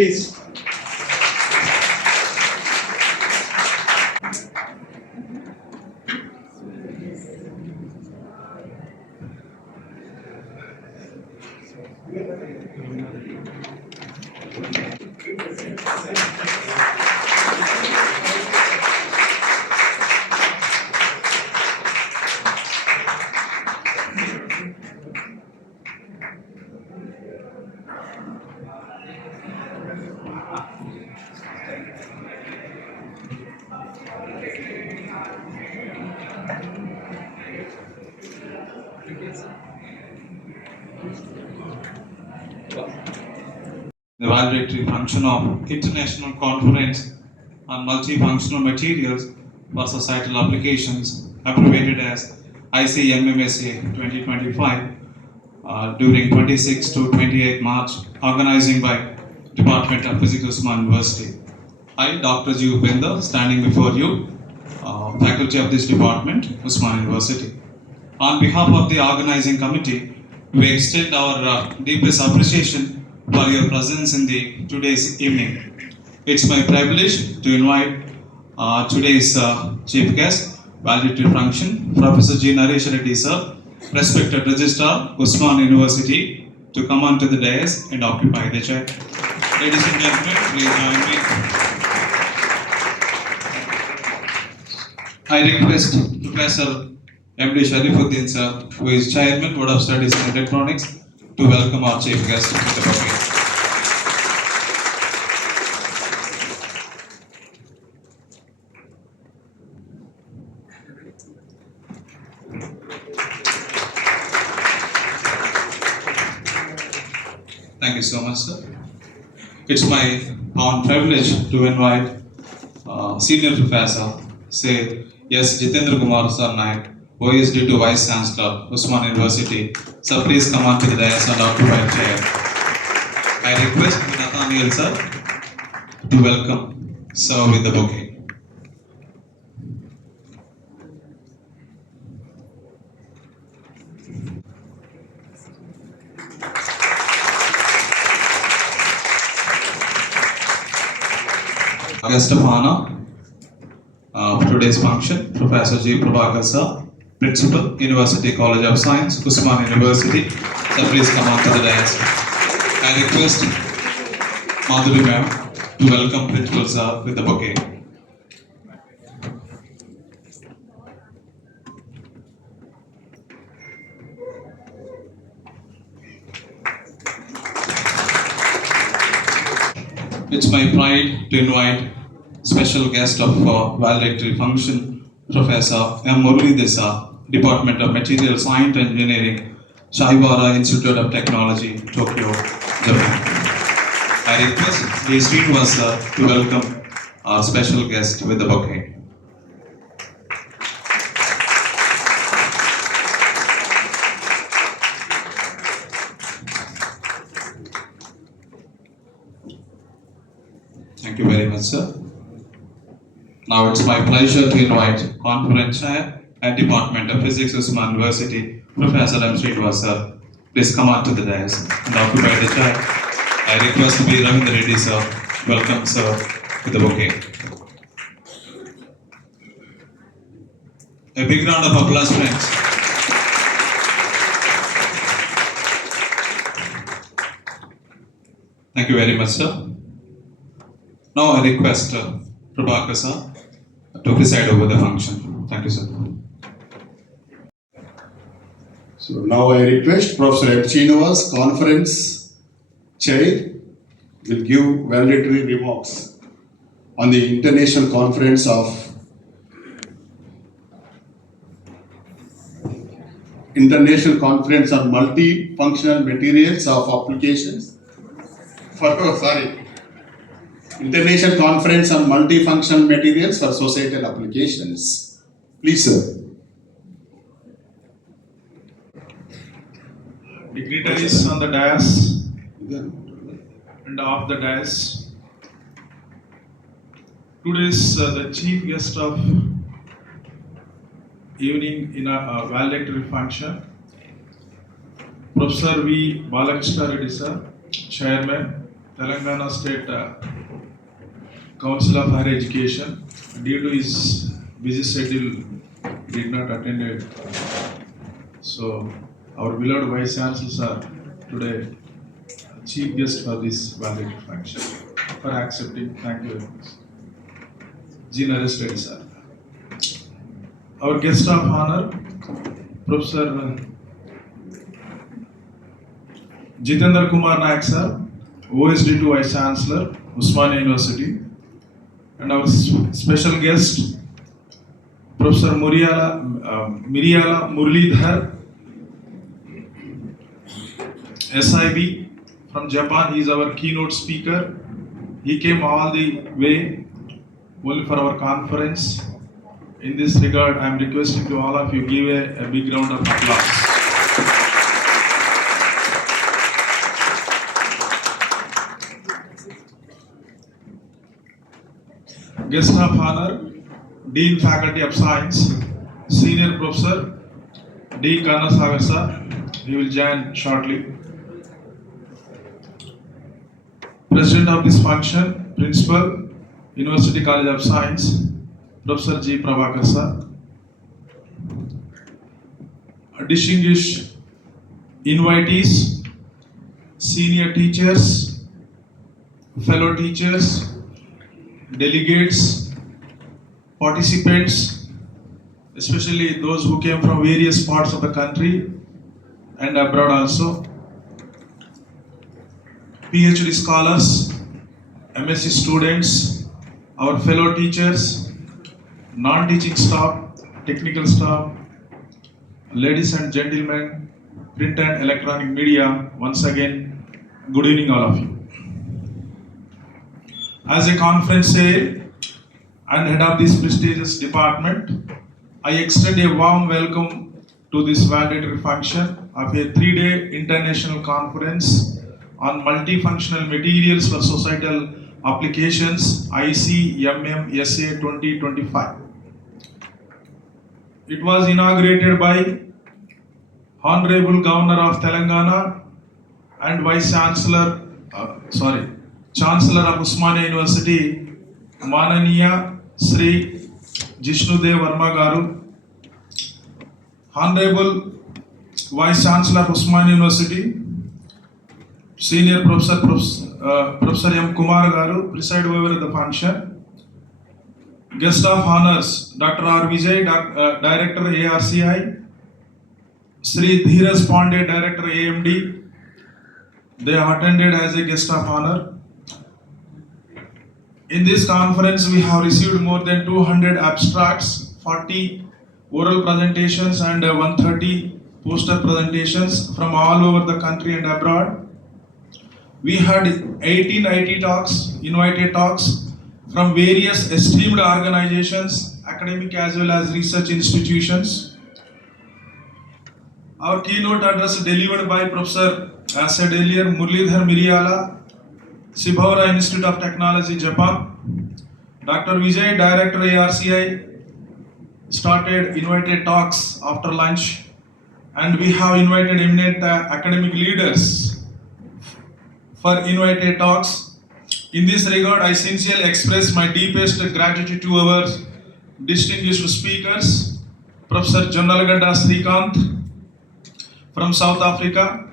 please. The valedictory function of International Conference on Multifunctional Materials for Societal Applications, abbreviated as ICMMSA-2025, during 26 to 28 March, organizing by Department of Physics, Usman University. I, Dr. G. Upender, standing before you, faculty of this department, Usman University. On behalf of the organizing committee, we extend our deepest appreciation for your presence in today's evening. It's my privilege to invite today's chief guest, valedictory function, Professor G. Naresh Reddy sir, respected Registrar, Usman University, to come onto the dais and occupy the chair. Ladies and gentlemen, please join me. I request Professor M.D. Sharifuddin sir, who is Chairman, Board of Studies in Electronics, to welcome our chief guest to the podium. Thank you so much, sir. It's my honor privilege to invite Senior Professor, say, yes, Jitendra Kumar Sir Naik, OSD to Vice Chancellor, Usman University. Sir, please come on to the dais and occupy the chair. I request Nathaniel sir to welcome sir with the bouquet. Guest of honor of today's function, Professor G. Prabhakar sir, Principal, University College of Science, Usman University. Sir, please come on to the dais. I request Madhuri ma'am to welcome Principal sir with the bouquet. It's my pride to invite special guest of valedictory function, Professor M. Murli Desa, Department of Material Science and Engineering, Shaiwara Institute of Technology, Tokyo, Japan. I request D. Srinivas to welcome our special guest with the bouquet. Thank you very much, sir. Now it's my pleasure to invite Conference Chair and Department of Physics, Usman University, Professor M. Srinivas, sir. Please come on to the dais and occupy the chair. I request to be Reddy, sir. Welcome, sir, to the bouquet. A big round of applause, friends. Thank you very much, sir. Now I request Prabhakar sir to preside over the function. Thank you, sir. So now I request Professor M. Srinivas, Conference Chair, will give valedictory remarks on the International Conference on Multifunctional Materials of Applications. International Conference on Multifunctional Materials for Societal Applications. Please, sir. Dignitaries on the dais and off the dais. Today's the chief guest of evening in a valedictory function, Professor V. Reddy sir, Chairman, Telangana State Council of Higher Education. Due to his busy schedule, did not attend it. So, our beloved Vice Chancellor sir today chief guest for this valedictory function for accepting. Thank you very much. G. Naresh Reddy sir. Our guest of honor, Professor Jitendra Kumar Naik sir, OSD to Vice Chancellor, Usmania University, and our special guest, Professor Miriala Muralidhar, SIB from Japan. He is our keynote speaker. He came all the way only for our conference. In this regard, I am requesting to all of you give a big round of applause. Guest of honor, Dean Faculty of Science, Senior Professor D. Karnasagar sir. He will join shortly. President of this function, Principal, University College of Science, Professor G. Prabhakar sir. Distinguished invitees, senior teachers, fellow teachers, delegates, participants, especially those who came from various parts of the country and abroad also, PhD scholars, MSc students, our fellow teachers, non-teaching staff, technical staff, ladies and gentlemen, print and electronic media, once again, good evening all of you. As a conference head and head of this prestigious department, I extend a warm welcome to this valedictory function of a 3-day international conference on multifunctional materials for societal applications, ICMMSA-2025. It was inaugurated by Honorable Governor of Telangana and Vice Chancellor, Chancellor of Usmania University, Mananiya Sri Jishnudev Verma Garu, Honorable Vice Chancellor of Usmania University, Senior Professor Professor M. Kumar Garu, preside over the function. Guest of honors, Dr. R. Vijay, Director ARCI, Sri Dheeraj Pandey, Director AMD. They have attended as a guest of honor. In this conference, we have received more than 200 abstracts, 40 oral presentations and 130 poster presentations from all over the country and abroad. We had 18 IT talks, invited talks from various esteemed organizations, academic as well as research institutions. Our keynote address delivered by Professor, as said earlier, Muralidhar Miriala, Shibhaura Institute of Technology, Japan. Dr. Vijay, Director ARCI, started invited talks after lunch, and we have invited eminent academic leaders for invited talks. In this regard, I sincerely express my deepest gratitude to our distinguished speakers, Professor Jonnalagada Srikanth from South Africa,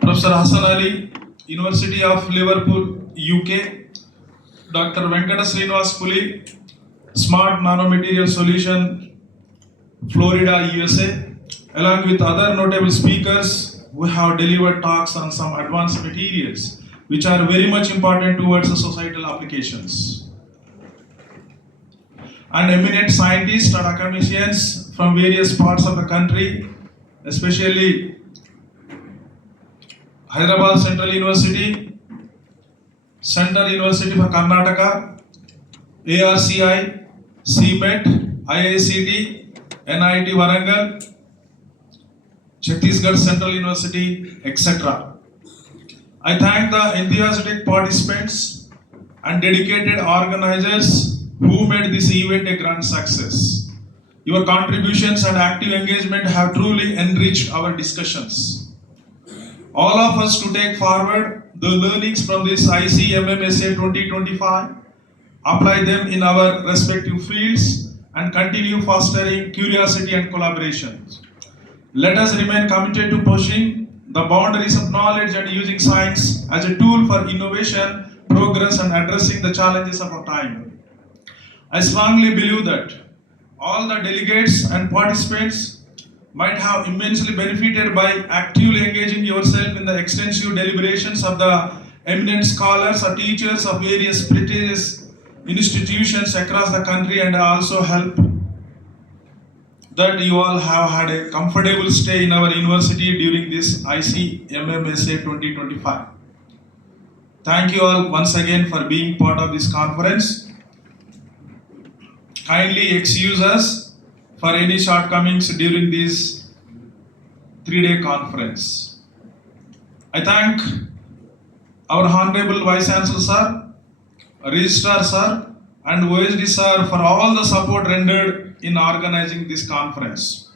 Professor Hassan Ali, University of Liverpool, UK, Dr. Venkata Srinivas Puli, Smart Nanomaterial Solution, Florida, USA, along with other notable speakers who have delivered talks on some advanced materials which are very much important towards the societal applications. And eminent scientists and academicians from various parts of the country, especially Hyderabad Central University, Central University for Karnataka, ARCI, CMET, IICT, NIT Warangal, Chhattisgarh Central University, etc. I thank the enthusiastic participants and dedicated organizers who made this event a grand success. Your contributions and active engagement have truly enriched our discussions. all of us to take forward the learnings from this ICMMSA 2025, apply them in our respective fields, and continue fostering curiosity and collaboration. Let us remain committed to pushing the boundaries of knowledge and using science as a tool for innovation, progress, and addressing the challenges of our time. I strongly believe that all the delegates and participants might have immensely benefited by actively engaging yourself in the extensive deliberations of the eminent scholars or teachers of various prestigious institutions across the country, and also help that you all have had a comfortable stay in our university during this ICMMSA 2025. Thank you all once again for being part of this conference. Kindly excuse us for any shortcomings during this 3-day conference. I thank our Honorable Vice Chancellor Sir, Registrar Sir, and OSD Sir for all the support rendered in organizing this conference.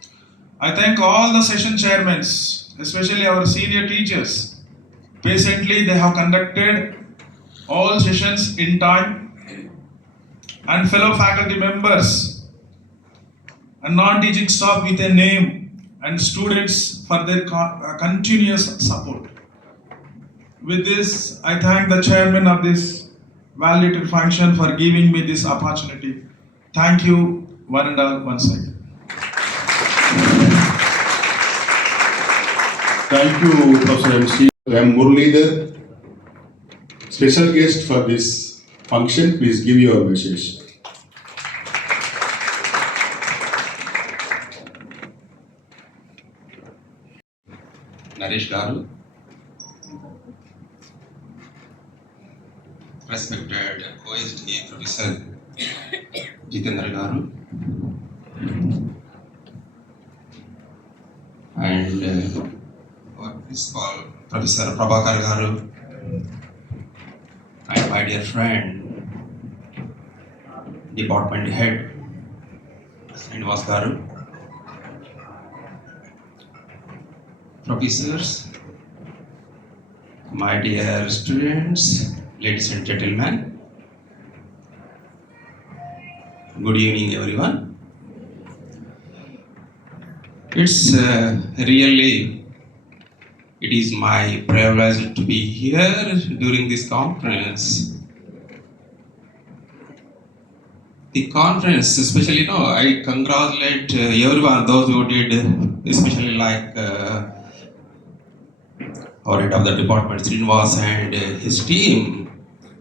I thank all the session chairmen, especially our senior teachers. Patiently, they have conducted all sessions in time, and fellow faculty members and non-teaching staff with a name, and students for their continuous support. With this, I thank the chairman of this validated function for giving me this opportunity. Thank you, one and all, once again. Thank you, Professor MC. I am Muralidhar, special guest for this function. Please give your message. Naresh garu, respected OSD Professor Jitendra garu, and our principal Professor Prabhakar garu, and my dear friend, Department Head Srinivas garu, professors, my dear students, ladies and gentlemen, good evening everyone. It's really, it is my privilege to be here during this conference. The conference, especially, I congratulate everyone, those who did, especially like our head of the department, Srinivas, and his team.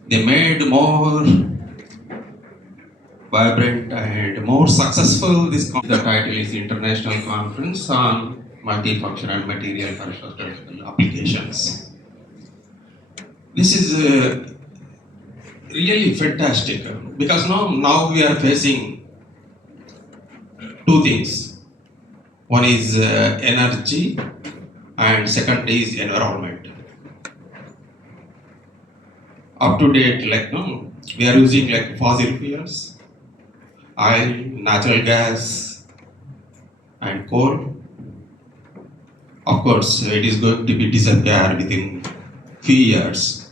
They made more vibrant and more successful this conference. The title is International Conference on Multifunctional Material for Structural Applications. This is really fantastic because now we are facing two things. One is energy, and second is environment. Up to date, we are using fossil fuels, oil, natural gas, and coal. Of course, it is going to be disappear within few years.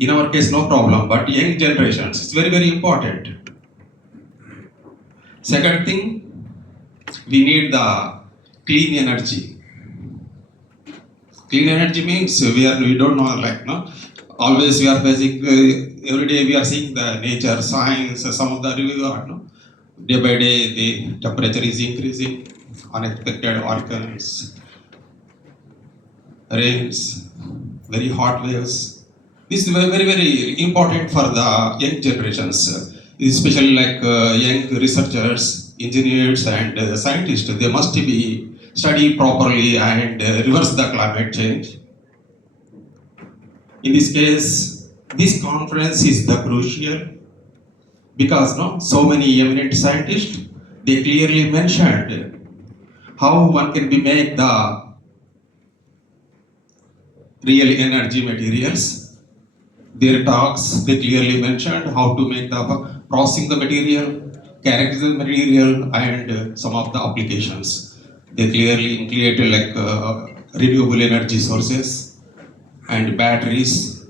In our case, no problem, but young generations, it's very, very important. Second thing, we need the clean energy. Clean energy means we don't know, always we are facing, every day we are seeing the nature, science, some of the review, day by day the temperature is increasing, unexpected hurricanes, rains, very hot waves. This is very, very, very important for the young generations, especially young researchers, engineers and scientists. They must be study properly and reverse the climate change. In this case, this conference is the crucial because so many eminent scientists, they clearly mentioned how one can be made the real energy materials. Their talks, they clearly mentioned how to make the processing the material, characterizing the material, and some of the applications. They clearly created renewable energy sources and batteries.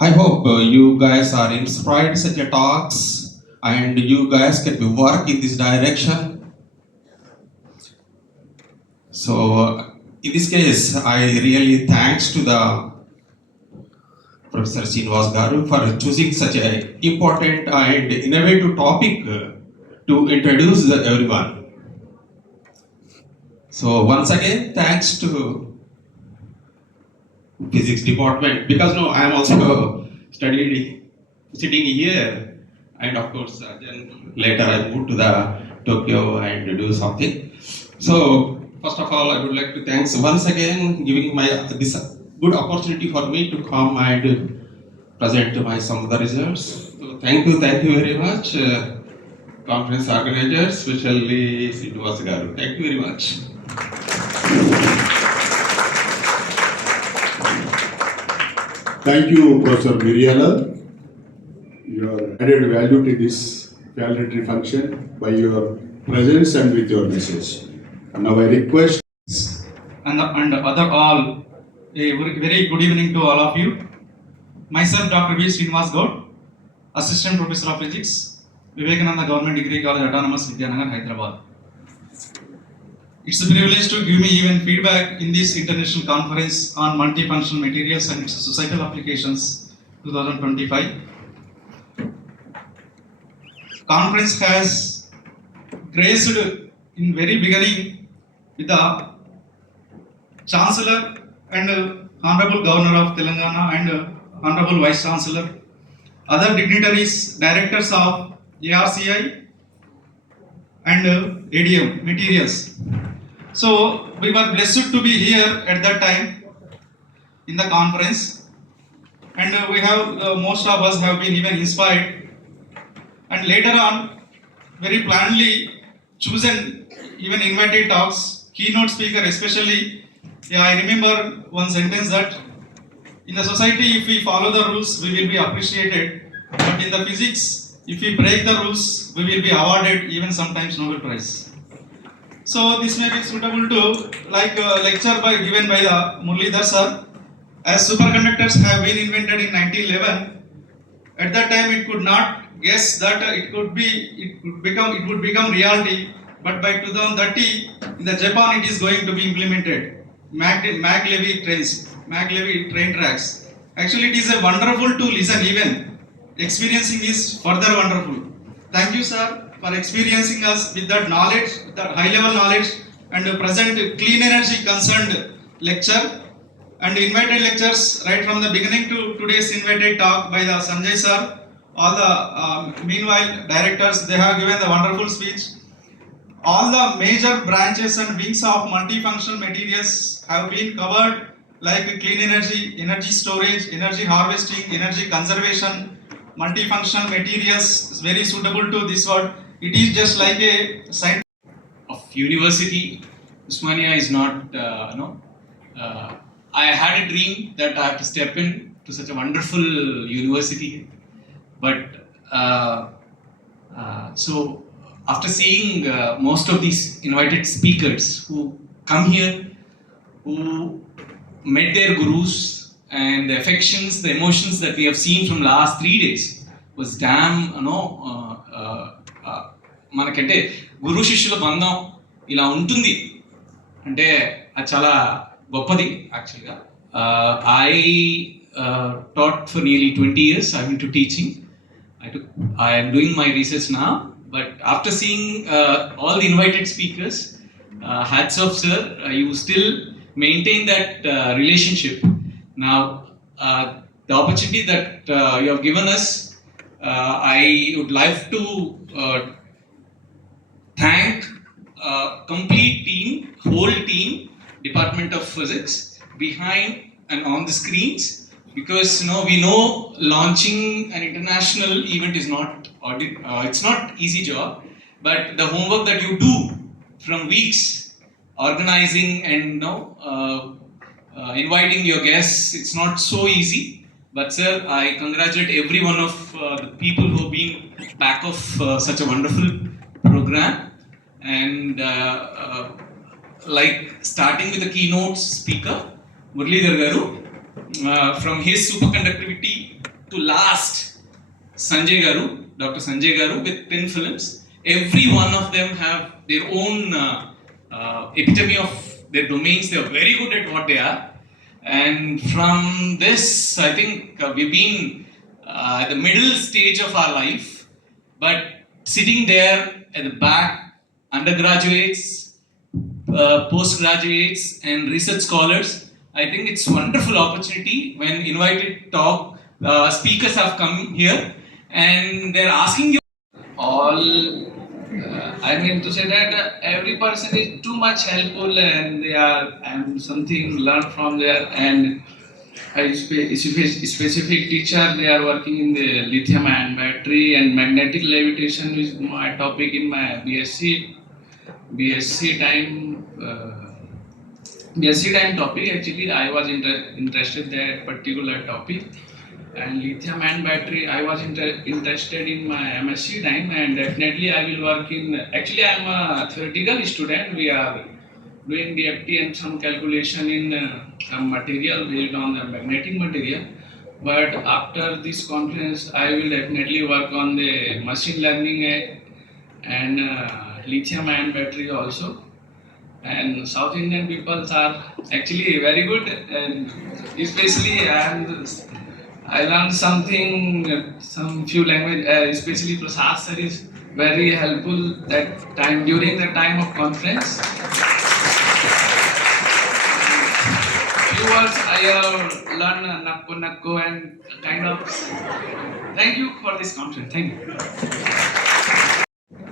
I hope you guys are inspired such a talks and you guys can work in this direction. So in this case, I really thanks to the Professor Srinivas Garu for choosing such an important and innovative topic to introduce everyone. So once again, thanks to physics department because no, I am also studied sitting here, and of course then later I moved to the Tokyo and do something. So first of all, I would like to thanks once again giving my this good opportunity for me to come and present my some of the results. So thank you very much, conference organizers, especially Srinivas Garu. Thank you very much. Thank you, Professor Miriala. You added value to this valedictory function by your presence and with your message. And now I request and other all, a very good evening to all of you. Myself, Dr. V. Srinivas Gaur, Assistant Professor of Physics, Vivekananda Government Degree College, Autonomous Vidyanagar, Hyderabad. It's a privilege to give me even feedback in this international conference on multifunctional materials and its societal applications 2025. Conference has graced in very beginning with the Chancellor and Honorable Governor of Telangana and Honorable Vice Chancellor, other dignitaries, directors of ARCI and ADM materials. So we were blessed to be here at that time in the conference, and we have most of us have been even inspired, and later on very plannedly chosen even invited talks, keynote speaker especially. Yeah, I remember one sentence that in the society if we follow the rules we will be appreciated, but in the physics if we break the rules we will be awarded even sometimes Nobel Prize. So this may be suitable to like a lecture given by the Muralidhar sir. As superconductors have been invented in 1911, at that time it could not guess that it would become reality. But by 2030, in the Japan it is going to be implemented. Maglev train tracks. Actually, it is a wonderful to listen. Even experiencing is further wonderful. Thank you, sir, for experiencing us with that knowledge, that high-level knowledge, and present clean energy concerned lecture, and invited lectures right from the beginning to today's invited talk by the Sanjay sir. All the meanwhile directors, they have given the wonderful speech. All the major branches and wings of multifunctional materials have been covered, like clean energy, energy storage, energy harvesting, energy conservation. Multifunctional materials is very suitable to this world. It is just like a science of university. Usmania is not, I had a dream that I have to step in to such a wonderful university. But so after seeing most of these invited speakers who come here, who met their gurus, and the affections, the emotions that we have seen from last 3 days was damn, మనకంటే గురు శిష్యుల బంధం ఇలా ఉంటుంది అంటే అది చాలా గొప్పది యాక్చువల్గా. I taught for nearly 20 years. I'm into teaching. I am doing my research now, but after seeing all the invited speakers, hats off sir, you still maintain that relationship. Now the opportunity that you have given us, I would like to thank complete team, whole team, Department of Physics behind and on the screens, because we know launching an international event is not it's not easy job, but the homework that you do from weeks organizing and inviting your guests, it's not so easy. But sir, I congratulate every one of the people who have been back of such a wonderful program, and like starting with the keynote speaker, Muralidhar Garu, from his superconductivity to last, Sanjay Garu, Dr. Sanjay Garu with Pin Films. Every one of them have their own epitome of their domains. They are very good at what they are. And from this, I think we've been at the middle stage of our life, but sitting there at the back, undergraduates, postgraduates, and research scholars, I think it's a wonderful opportunity when invited talk speakers have come here and they're asking you all. I mean to say that every person is too much helpful and they are and something learned from there, and a specific teacher, they are working in the lithium ion battery and magnetic levitation is my topic in my BSc time. BSc time topic, actually I was interested in that particular topic, and lithium ion battery I was interested in my MSc time, and definitely I will work in, actually I am a theoretical student. We are doing DFT and some calculation in some material based on the magnetic material, but after this conference I will definitely work on the machine learning and lithium ion battery also. And South Indian people are actually very good, and especially I learned something, some few language, especially Prasad sir is very helpful that time during the time of conference. Few words I have learned nakko and kind of. Thank you for this conference. Thank you.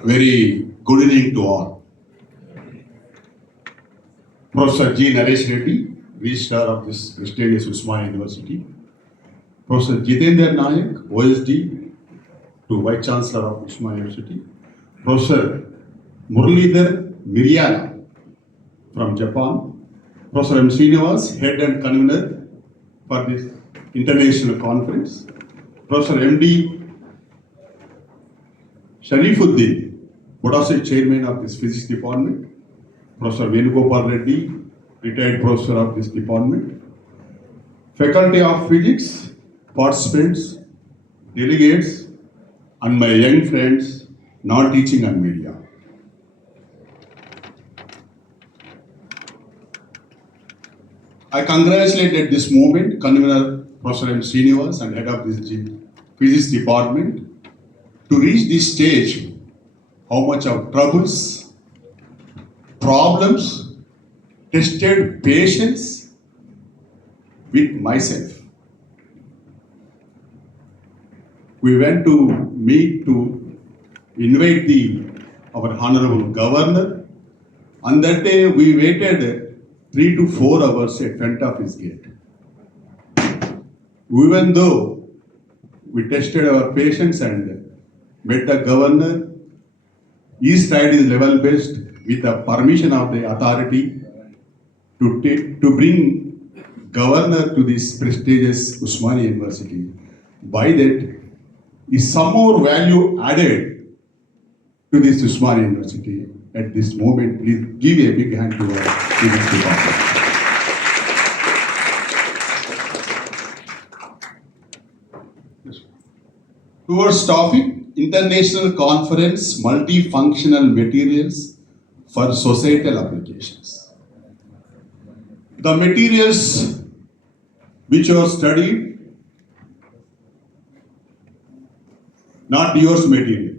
Very good evening to all. Professor G. Naresh Reddy, Registrar of this prestigious Usmania University. Professor Jitendra Nayak, OSD, to Vice Chancellor of Usmania University. Professor Muralidhar Miryala from Japan. Professor M. Srinivas, Head and Convener for this international conference. Professor M.D. Sharifuddin, Bodasai Chairman of this Physics Department. Professor Venugopal Reddy, retired professor of this department. Faculty of Physics, participants, delegates, and my young friends, non-teaching and media. I congratulate at this moment Convener Professor M. Srinivas and Head of this Physics Department to reach this stage, how much of troubles, problems, tested patience with myself. We went to meet to invite our Honorable Governor. On that day, we waited 3 to 4 hours at front of his gate. Even though we tested our patience and met the Governor, he tried his level best with the permission of the authority to bring Governor to this prestigious Usmania University. By that, is some more value added to this Usmania University. At this moment, please give a big hand to our Physics Department. Towards topic, International Conference Multifunctional Materials for Societal Applications. The materials which are studied, not yours material.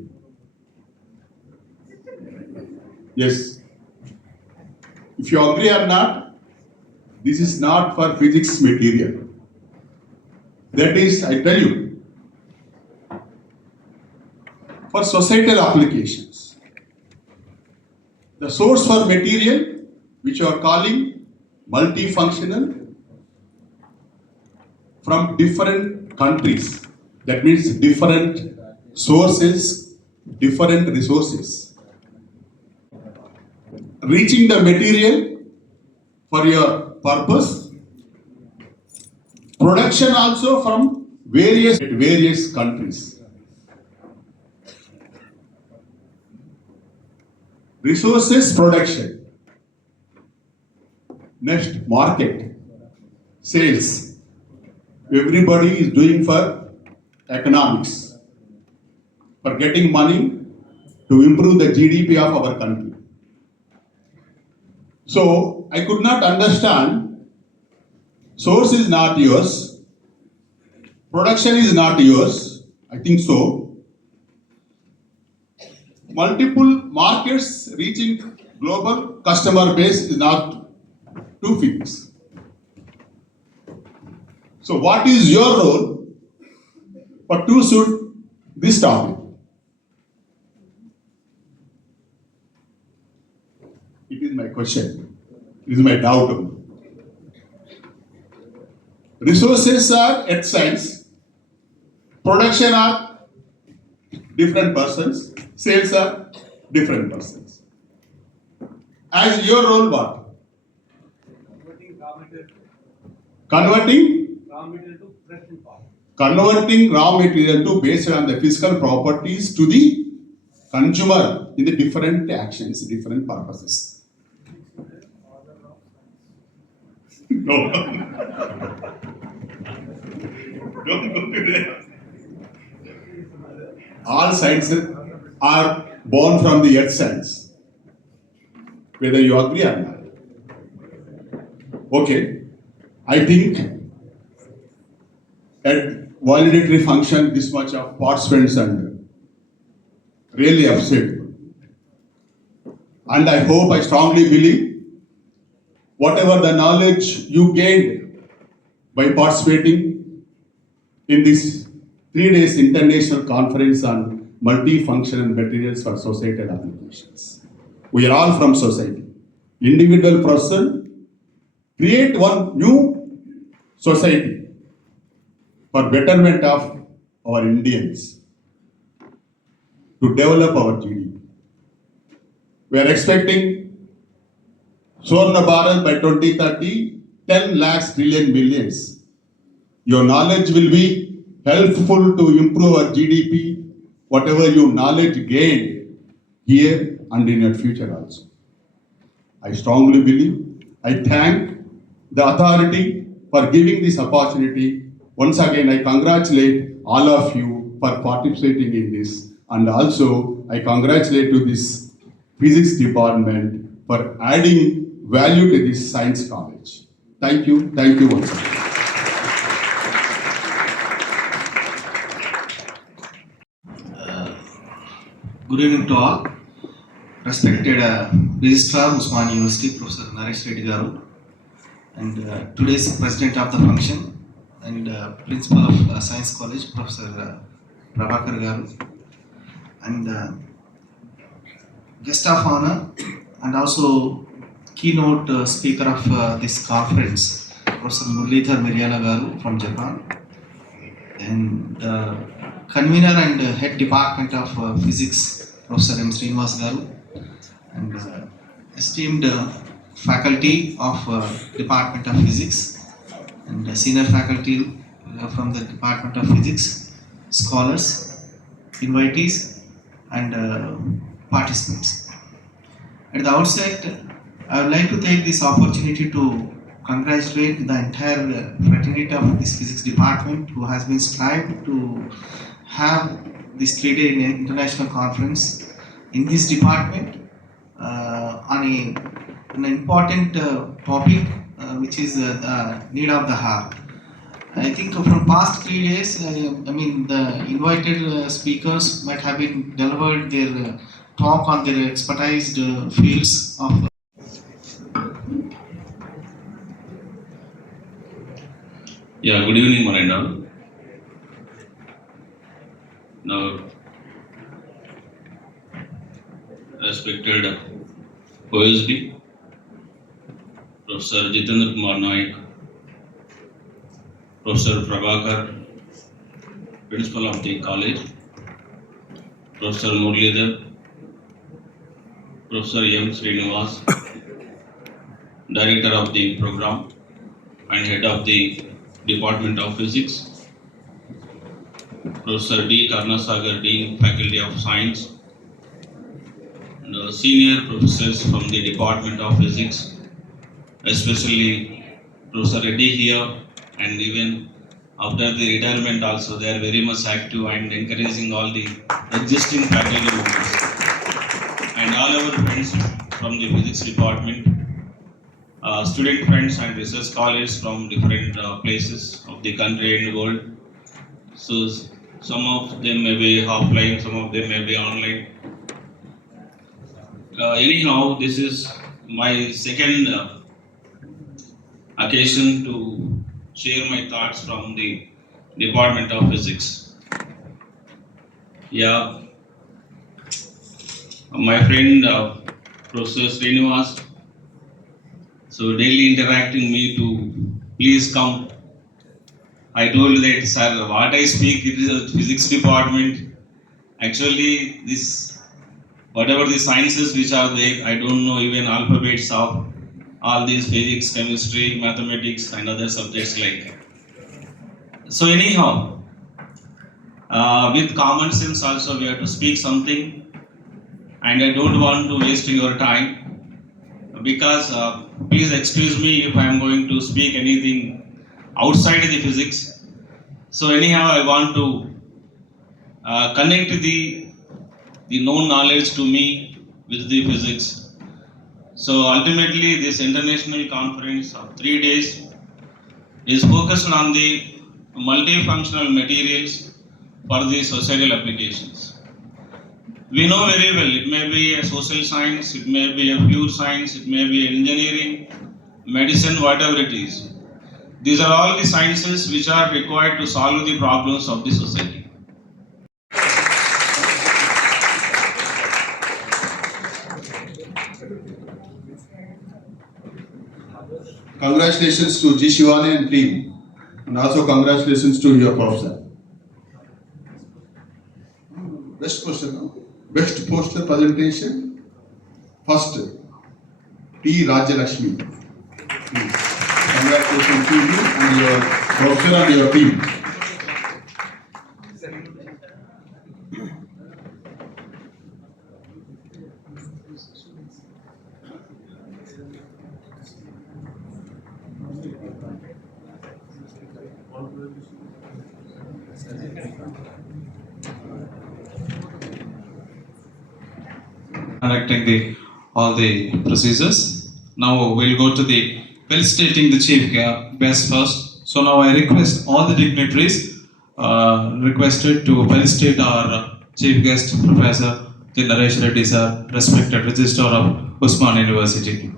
Yes. If you agree or not, this is not for physics material. That is, I tell you, for societal applications. The source for material, which you are calling multifunctional, from different countries. That means different sources, different resources. Reaching the material for your purpose. Production also from various countries. Resources production. Next, market, sales. Everybody is doing for economics, for getting money to improve the GDP of our country. So I could not understand, source is not yours, production is not yours, I think so. Multiple markets reaching global customer base is not to fix. So what is your role for to suit this topic? It is my question. It is my doubt. Resources are at science, production are different persons, sales are different persons. As your role, what? Converting raw material to based on the physical properties to the consumer in the different actions, different purposes. No. Don't go to there. All sciences are born from the earth science, whether you agree or not. Okay, I think at validatory function, this much of participants and really upset. And I hope, I strongly believe, whatever the knowledge you gained by participating in this 3 days international conference on multifunctional materials for societal applications. We are all from society. Individual person create one new society for betterment of our Indians to develop our GDP. We are expecting Swarna Bharat by 2030, 10 lakhs trillion millions. Your knowledge will be helpful to improve our GDP, whatever you knowledge gained here and in your future also. I strongly believe, I thank the authority for giving this opportunity. Once again, I congratulate all of you for participating in this, and also I congratulate to this physics department for adding value to this science college. Thank you once again. Good evening to all. Respected Registrar, Usman University, Professor Naresh Reddy Garu, and today's President of the function and Principal of Science College, Professor Prabhakar Garu, and Guest of Honor, and also keynote speaker of this conference, Professor Muralidhar Miryala Garu from Japan, and convener and head department of physics, Professor M. Srinivas Garu, and esteemed faculty of Department of Physics and senior faculty from the Department of Physics, scholars, invitees, and participants. At the outset, I would like to take this opportunity to congratulate the entire fraternity of this physics department who has been strived to have this 3-day international conference in this department on an important topic which is the need of the hour. I think from past 3 days, the invited speakers might have been delivered their talk on their expertized fields of. Yeah, good evening, Marina. Now, respected OSD, Professor Jitendra Kumar Naik, Professor Prabhakar, Principal of the College, Professor Muralidhar, Professor M. Srinivas, Director of the Program and Head of the Department of Physics, Professor D. Karnasagar, Dean, Faculty of Science, and senior professors from the Department of Physics, especially Professor Reddy here, and even after the retirement also, they are very much active and encouraging all the existing faculty members and all our friends from the physics department, student friends and research scholars from different places of the country and world. So some of them may be offline, some of them may be online. Anyhow, this is my second occasion to share my thoughts from the Department of Physics. Yeah, my friend Professor Srinivas, so daily interacting me to please come. I told that, sir, what I speak, it is a physics department. Actually, this, whatever the sciences which are there, I don't know even alphabets of all these physics, chemistry, mathematics, and other subjects like that. So anyhow, with common sense also we have to speak something, and I don't want to waste your time, because please excuse me if I am going to speak anything outside the physics. So anyhow, I want to connect the known knowledge to me with the physics. So ultimately, this international conference of 3 days is focused on the multifunctional materials for the societal applications. We know very well, it may be a social science, it may be a pure science, it may be engineering, medicine, whatever it is. These are all the sciences which are required to solve the problems of the society. Congratulations to G. Shivani and team, and also congratulations to your professor. Best question, no? Best poster presentation. First, T. Rajalakshmi. Congratulations to you and your professor and your team. Conducting all the procedures. Now we'll go to the felicitating the chief guest first. So now I request all the dignitaries requested to felicitate our chief guest, Professor Naresh Reddy sir, respected Registrar of Usman University.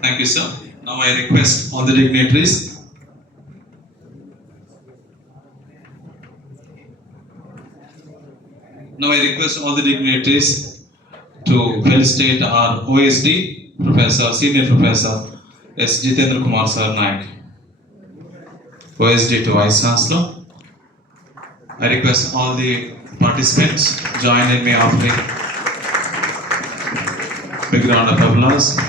Thank you, sir. Now I request all the dignitaries. Now I request all the dignitaries to felicitate our OSD, Professor, Senior Professor S. Jitendra Kumar Sir Naik. OSD to Vice Chancellor. I request all the participants join in me offering big round of applause.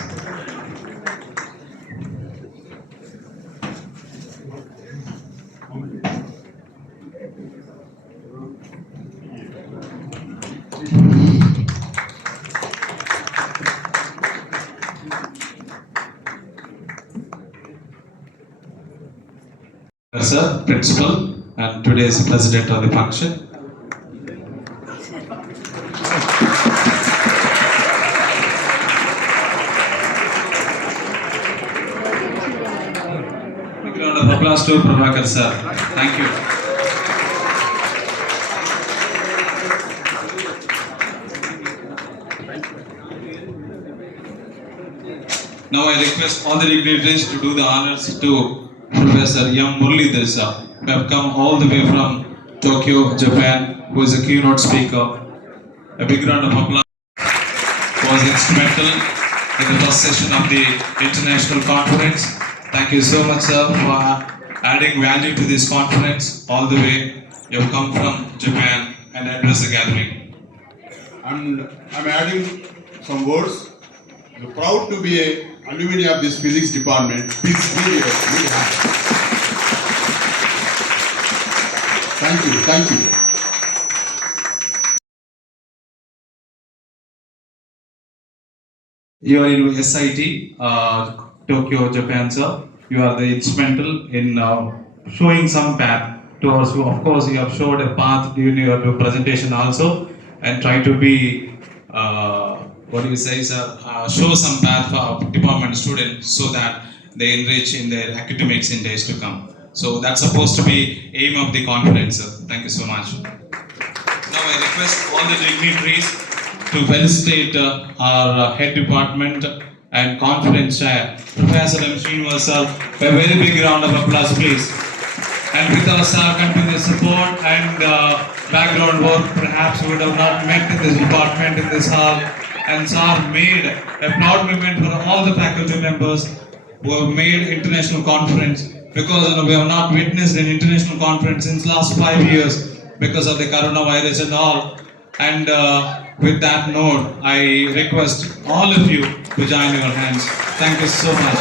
Sir, Principal, and today's President of the function. Big round of applause to Prabhakar sir. Thank you. Now I request all the dignitaries to do the honors to Professor M. Muralidhar sir, who have come all the way from Tokyo, Japan, who is a keynote speaker. A big round of applause. Was instrumental in the first session of the international conference. Thank you so much, sir, for adding value to this conference all the way. You have come from Japan and address the gathering. And I'm adding some words. We're proud to be a alumni of this physics department. Please give it a big hand. Thank you, thank you. You are in SIT, Tokyo, Japan, sir. You are the instrumental in showing some path to us. Of course, you have showed a path during your presentation also, and try to be, what do you say, sir? Show some path for department students so that they enrich in their academics in days to come. So that's supposed to be aim of the conference, sir. Thank you so much. Now I request all the dignitaries to felicitate our head department and conference chair, Professor M. Srinivas, sir. A very big round of applause, please. And with our sir continuous support and background work, perhaps we would have not met in this department, in this hall. And sir made a proud moment for all the faculty members who have made international conference, because we have not witnessed an international conference since last 5 years because of the coronavirus and all. And with that note, I request all of you to join your hands. Thank you so much.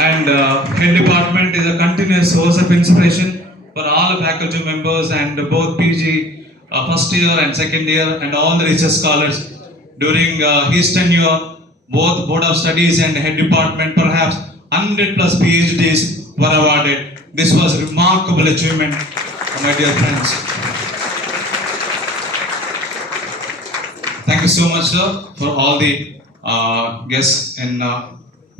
And head department is a continuous source of inspiration for all the faculty members and both PG first year and second year and all the research scholars. During his tenure, both Board of Studies and head department, perhaps 100 plus PhDs were awarded. This was a remarkable achievement, my dear friends. Thank you so much, sir, for all the guests in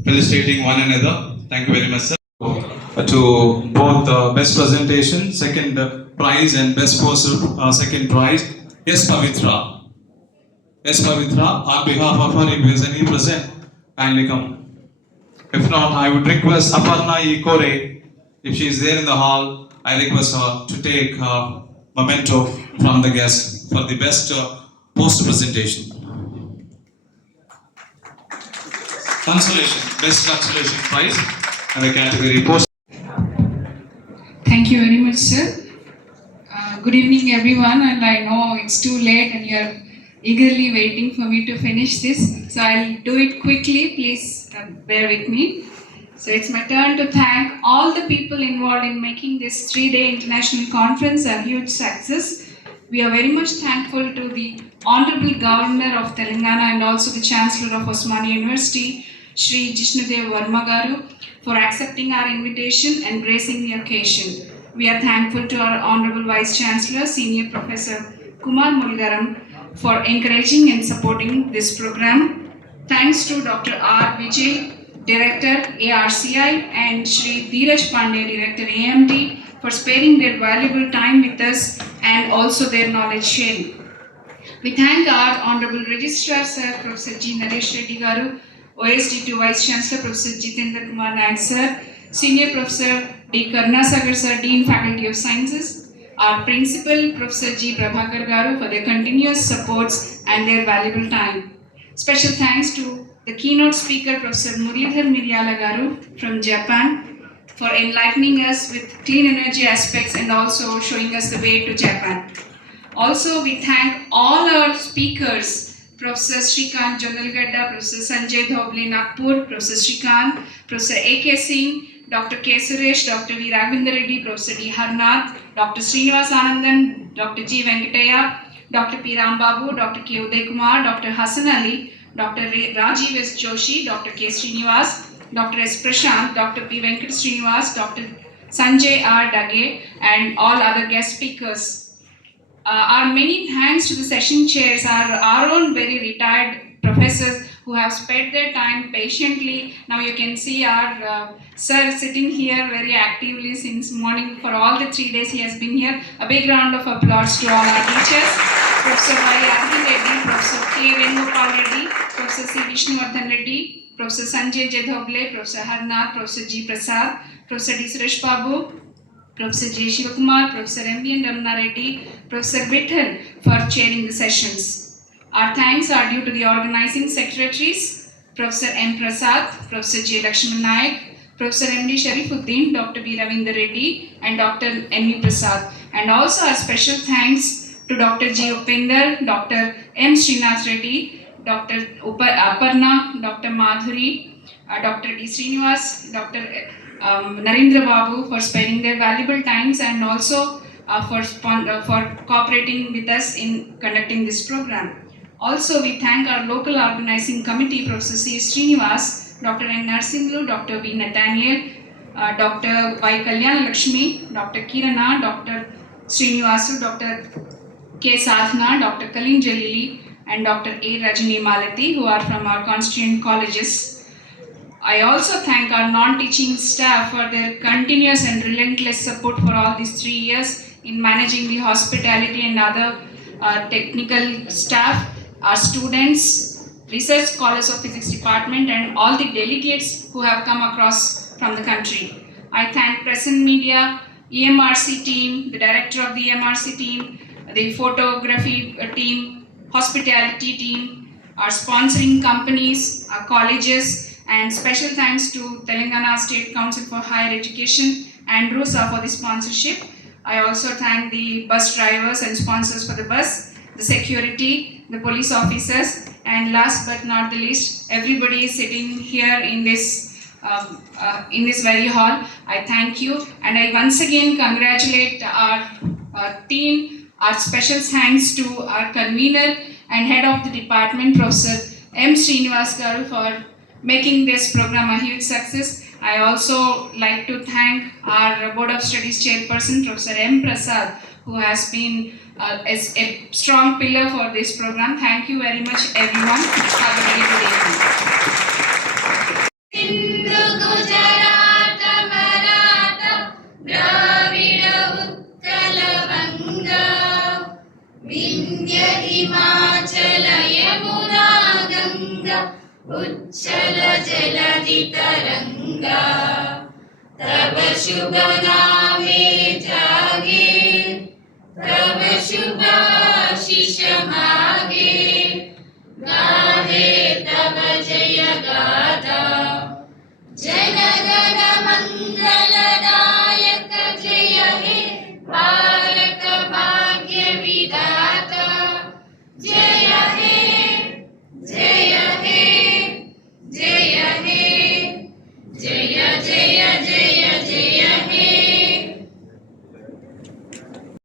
felicitating one another. Thank you very much, sir. To both best presentation, second prize, and best poster, second prize. Yes, Pavitra. Yes, Pavitra, on behalf of her, if there is any present, kindly come. If not, I would request Aparna Ikore, if she is there in the hall, I request her to take memento from the guest for the best poster presentation. Consolation, best consolation prize, and the category poster. Thank you very much, sir. Good evening, everyone, and I know it's too late and you're eagerly waiting for me to finish this, so I'll do it quickly. Please bear with me. So it's my turn to thank all the people involved in making this 3-day international conference a huge success. We are very much thankful to the Honorable Governor of Telangana and also the Chancellor of Osmania University, Shri Jishnudev Verma Garu, for accepting our invitation and gracing the occasion. We are thankful to our Honorable Vice Chancellor, Senior Professor Kumar Mulgaram, for encouraging and supporting this program. Thanks to Dr. R. Vijay, Director ARCI, and Shri Dheeraj Pandey, Director AMD, for sparing their valuable time with us and also their knowledge sharing. We thank our Honorable Registrar Sir, Professor G. Naresh Reddy Garu, OSD2 Vice Chancellor, Professor Jitendra Kumar Naik Sir, Senior Professor D. Karnasagar Sir, Dean Faculty of Sciences, our Principal, Professor G. Prabhakar Garu, for their continuous supports and their valuable time. Special thanks to the keynote speaker, Professor Muralidhar Miryala Garu from Japan, for enlightening us with clean energy aspects and also showing us the way to Japan. Also, we thank all our speakers, Professor Shrikant Jonalgadda, Professor Sanjay Dhoble Nagpur, Professor Shrikant, Professor A.K. Singh, Dr. K. Suresh, Dr. V. Ravindra Reddy, Professor D. Harnath, Dr. Srinivas Anandan, Dr. G. Venkataya, Dr. P. Rambabu, Dr. K. Uday Kumar, Dr. Hassan Ali, Dr. Rajiv S. Joshi, Dr. K. Srinivas, Dr. S. Prashant, Dr. P. Venkat Srinivas, Dr. Sanjay R. Dage, and all other guest speakers. Our many thanks to the session chairs, our own very retired professors who have spent their time patiently. Now you can see our sir sitting here very actively since morning. For all the 3 days he has been here. A big round of applause to all our teachers. Professor Y. Adhi Reddy, Professor K. Venugopal Reddy, Professor C. Vishnuvardhan Reddy, Professor Sanjay Jedhoble, Professor Harnath, Professor G. Prasad, Professor D. Suresh Babu, Professor J. Shivakumar, Professor M.V. Ramana Reddy, Professor Vittal for chairing the sessions. Our thanks are due to the organizing secretaries, Professor M. Prasad, Professor J. Lakshman Naik, Professor M.D. Sharifuddin, Dr. B. Ravinder Reddy, and Dr. N.V. Prasad. And also a special thanks to Dr. G. Upinder, Dr. M. Srinath Reddy, Dr. Aparna, Dr. Madhuri, Dr. D. Srinivas, Dr. Narendra Babu for sparing their valuable times and also for cooperating with us in conducting this program. Also, we thank our local organizing committee, Professor C. Srinivas, Dr. N. Narsinglu, Dr. V. Nathaniel, Dr. Y. Kalyana Lakshmi, Dr. Kirana, Dr. Srinivasu, Dr. K. Sadhana, Dr. Kalin Jalili, and Dr. A. Rajini Malati, who are from our constituent colleges. I also thank our non-teaching staff for their continuous and relentless support for all these 3 years in managing the hospitality and other technical staff, our students, research scholars of physics department, and all the delegates who have come across from the country. I thank press and media, EMRC team, the director of the EMRC team, the photography team, hospitality team, our sponsoring companies, our colleges, and special thanks to Telangana State Council for Higher Education and RUSA for the sponsorship. I also thank the bus drivers and sponsors for the bus, the security, the police officers, and last but not the least, everybody sitting here in this very hall. I thank you, and I once again congratulate our team. Our special thanks to our convener and head of the department, Professor M. Srinivas Garu, for making this program a huge success. I also like to thank our Board of Studies chairperson, Professor M. Prasad, who has been as a strong pillar for this program. Thank you very much, everyone. Have a very good evening. Hindu, Gujarat, Maratha, Dravida, Utkala, Vanga, Vindhya, Himachala, Yamuna, Ganga, Uchala, Jaladi, Taranga, Tava Shubha Name Jage, Tava Shubha